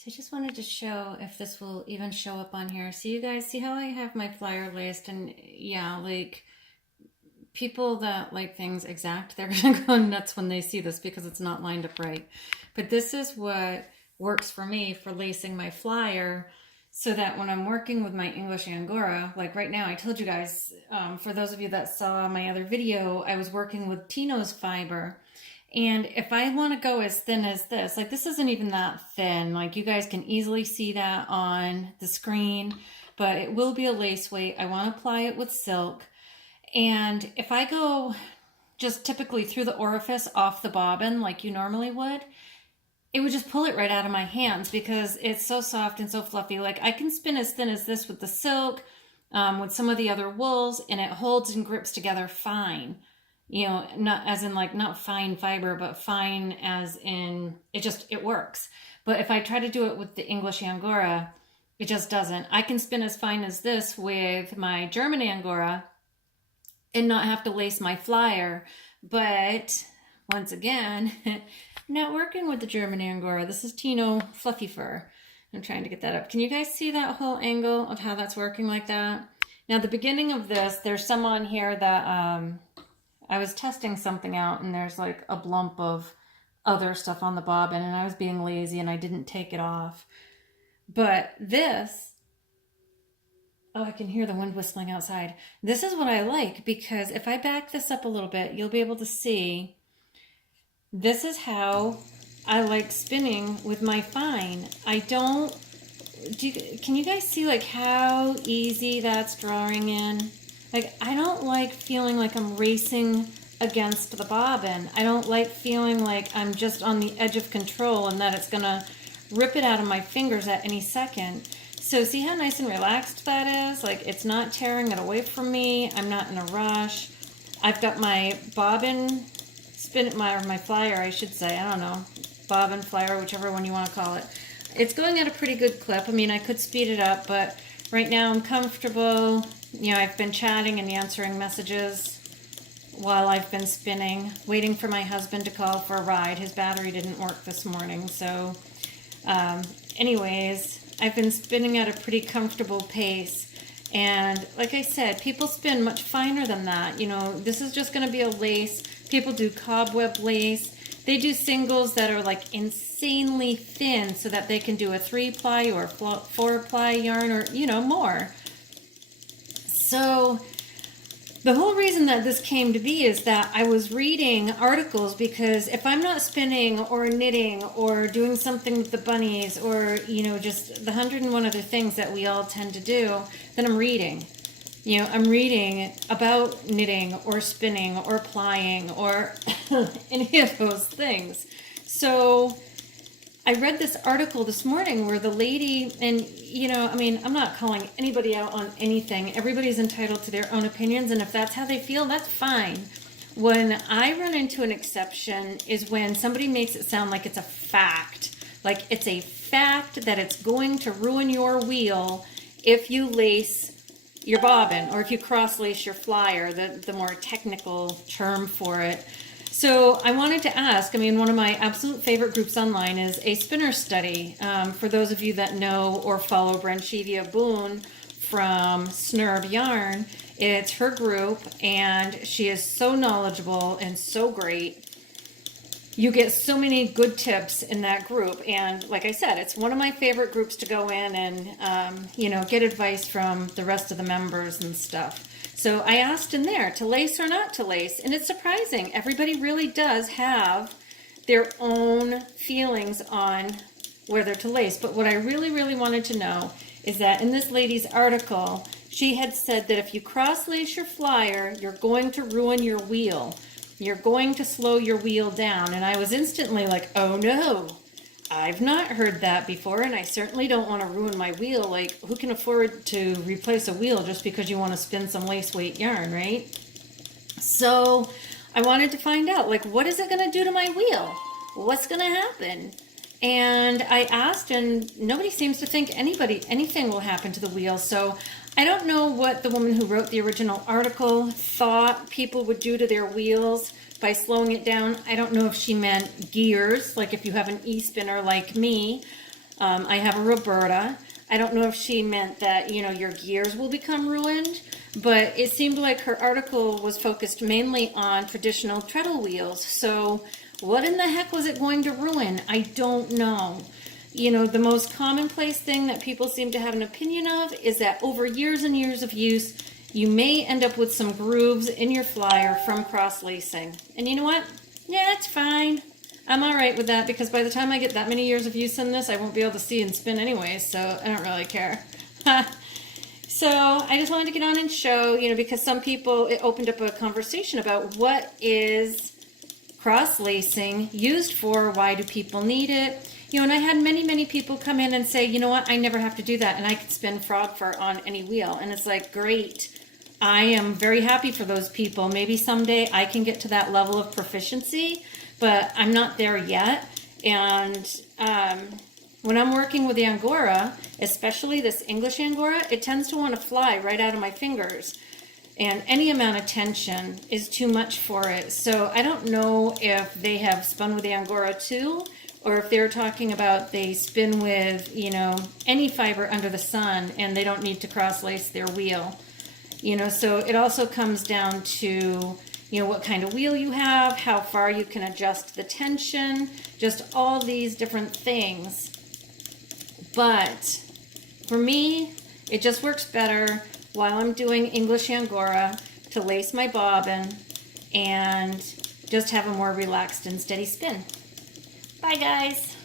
So I just wanted to show if this will even show up on here. So you guys see how I have my flyer laced, and yeah, like people that like things exact, they're gonna go nuts when they see this because it's not lined up right. But this is what works for me for lacing my flyer so that when I'm working with my English Angora, like right now, I told you guys, for those of you that saw my other video, I was working with Tino's fiber. And if I want to go as thin as this, like this isn't even that thin, like you guys can easily see that on the screen, but it will be a lace weight. I want to apply it with silk. And if I go just typically through the orifice off the bobbin like you normally would, it would just pull it right out of my hands because it's so soft and so fluffy. Like I can spin as thin as this with the silk, with some of the other wools, and it holds and grips together fine. You know, not as in like not fine fiber, but fine as in it works. But if I try to do it with the English Angora, it just doesn't. I can spin as fine as this with my German Angora and not have to lace my flyer. But once again, not working with the German Angora. This is Tino Fluffy Fur. I'm trying to get that up. Can you guys see that whole angle of how that's working like that? Now the beginning of this, there's some on here that I was testing something out and there's like a lump of other stuff on the bobbin and I was being lazy and I didn't take it off. But this, oh, I can hear the wind whistling outside. This is what I like because if I back this up a little bit, you'll be able to see this is how I like spinning with my fine. Can you guys see like how easy that's drawing in? Like, I don't like feeling like I'm racing against the bobbin. I don't like feeling like I'm just on the edge of control and that it's gonna rip it out of my fingers at any second. So see how nice and relaxed that is? Like, it's not tearing it away from me. I'm not in a rush. I've got my bobbin, my flyer, I should say. I don't know. Bobbin, flyer, whichever one you want to call it. It's going at a pretty good clip. I mean, I could speed it up, but right now I'm comfortable. You know, I've been chatting and answering messages while I've been spinning, waiting for my husband to call for a ride. His battery didn't work this morning. So anyways, I've been spinning at a pretty comfortable pace. And like I said, people spin much finer than that. You know, this is just going to be a lace. People do cobweb lace. They do singles that are like insanely thin so that they can do a 3-ply or 4-ply yarn or, you know, more. So the whole reason that this came to be is that I was reading articles because if I'm not spinning or knitting or doing something with the bunnies or, you know, just the 101 other things that we all tend to do, then I'm reading. You know, I'm reading about knitting or spinning or plying or any of those things. So I read this article this morning where the lady, and you know, I mean, I'm not calling anybody out on anything. Everybody's entitled to their own opinions, and if that's how they feel, that's fine. When I run into an exception is when somebody makes it sound like it's a fact. Like it's a fact that it's going to ruin your wheel if you lace your bobbin or if you cross lace your flyer, the more technical term for it. So I wanted to ask, I mean, one of my absolute favorite groups online is a spinner study. For those of you that know or follow Branchivia Boone from Snurb Yarn, it's her group and she is so knowledgeable and so great. You get so many good tips in that group. And like I said, it's one of my favorite groups to go in and, you know, get advice from the rest of the members and stuff. So I asked in there to lace or not to lace, and it's surprising. Everybody really does have their own feelings on whether to lace. But what I really, really wanted to know is that in this lady's article, she had said that if you cross lace your flyer, you're going to ruin your wheel. You're going to slow your wheel down. And I was instantly like, oh no. I've not heard that before, and I certainly don't want to ruin my wheel. Like, who can afford to replace a wheel just because you want to spin some lace weight yarn, right? So I wanted to find out, like, what is it going to do to my wheel? What's going to happen? And I asked, and nobody seems to think anything will happen to the wheel. So I don't know what the woman who wrote the original article thought people would do to their wheels by slowing it down. I don't know if she meant gears, like if you have an e-spinner like me, I have a Roberta. I don't know if she meant that, you know, your gears will become ruined, but it seemed like her article was focused mainly on traditional treadle wheels. So what in the heck was it going to ruin? I don't know. You know, the most commonplace thing that people seem to have an opinion of is that over years and years of use, you may end up with some grooves in your flyer from cross-lacing. And you know what? Yeah, it's fine. I'm all right with that because by the time I get that many years of use in this, I won't be able to see and spin anyway, so I don't really care. So I just wanted to get on and show, you know, because some people, it opened up a conversation about what is cross-lacing used for, why do people need it? You know, and I had many people come in and say, you know what, I never have to do that, and I can spin frog fur on any wheel. And it's like, great. I am very happy for those people. Maybe someday I can get to that level of proficiency, but I'm not there yet. And when I'm working with the Angora, especially this English Angora, it tends to want to fly right out of my fingers. And any amount of tension is too much for it. So I don't know if they have spun with the Angora too, or if they're talking about they spin with, you know, any fiber under the sun and they don't need to cross-lace their wheel. You know, so it also comes down to, you know, what kind of wheel you have, how far you can adjust the tension, just all these different things. But for me, it just works better while I'm doing English Angora to lace my bobbin and just have a more relaxed and steady spin. Bye, guys.